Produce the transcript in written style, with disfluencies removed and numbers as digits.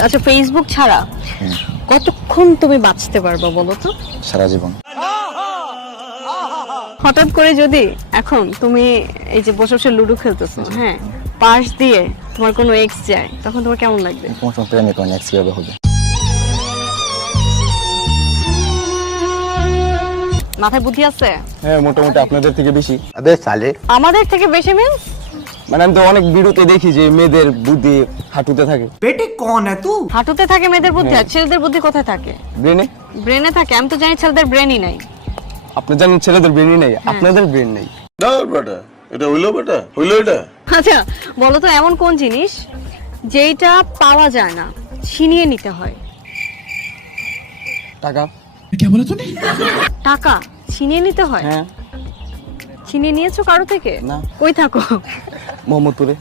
আচ্ছা, ফেসবুক ছাড়া কতক্ষণ তুমি বাঁচতে পারবা বলো তো? সারা জীবন। হঠাৎ করে যদি এখন তুমি এই যে বসে বসে লুডো খেলতেছো, হ্যাঁ, পাশ দিয়ে তোমার কোনো এক্স যায়, তখন তোমার কেমন লাগবে? তোমার সঙ্গে প্রেমে কোনো এক্স কিভাবে হবে? মাথায় বুদ্ধি আছে? হ্যাঁ, মোটামুটি আপনাদের থেকে বেশি। আবে সালে, আমাদের থেকে বেশি মিন্স? মানে আমি তো অনেক ভিডিওতে দেখি যে মেয়েদের বুদ্ধি হাঁটুতে থাকে। बेटे कौन है तू? হাঁটুতে থাকে মেয়েদের বুদ্ধি, আর ছেলেদের বুদ্ধি কোথায় থাকে? ব্রেনে। ব্রেনে থাকে। আমি তো জানি ছেলেদের ব্রেনই নাই। আপনি জানেন ছেলেদের ব্রেনই নেই, আপনাদের ব্রেন নেই। না বেটা, এটা হইলো এটা। আচ্ছা বলো তো, এমন কোন জিনিস যেটা পাওয়া যায় না, ছিনিয়ে নিতে হয়? টাকা। টাকা ছিনিয়ে নিতে হয়? হ্যাঁ। ছিনিয়ে নিয়েছো কারো থেকে? না। কই থাকো? মোহাম্মদপুরে।